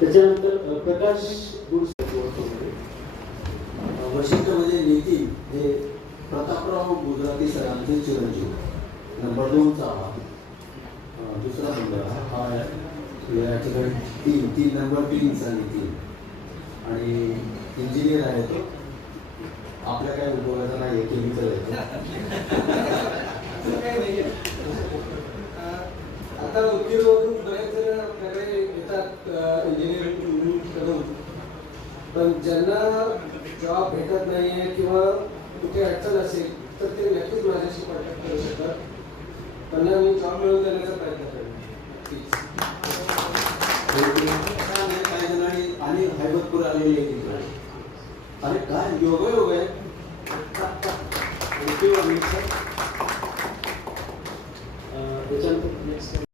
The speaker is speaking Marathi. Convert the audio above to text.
त्याच्यानंतर प्रकाश वशिष्ठमध्ये नितीन हे प्रतापराव गुजराती सरांचे चिरंजीव नंबर 2 चा दुसरा नंबर हा या ठिकाणी 3 नंबर 3 चा नितीन आणि इंजिनियर आहे तो. आपल्या काय उपयोगाचा नाही केमिकल आहे आता उद्योगमधून बरेच जण आपल्याकडे येतात इंजिनिअरिंग करून, पण ज्यांना जॉब भेटत नाहीये किंवा कुठे अडचण असेल तर ते नक्कीच माझ्याशी कॉन्टॅक्ट करू शकतात. त्यांना मी जॉब मिळवून देण्याचा प्रयत्न करेन. काही जणांनी आणि हैबतपूर आलेले आणि काय योगायोग आहे.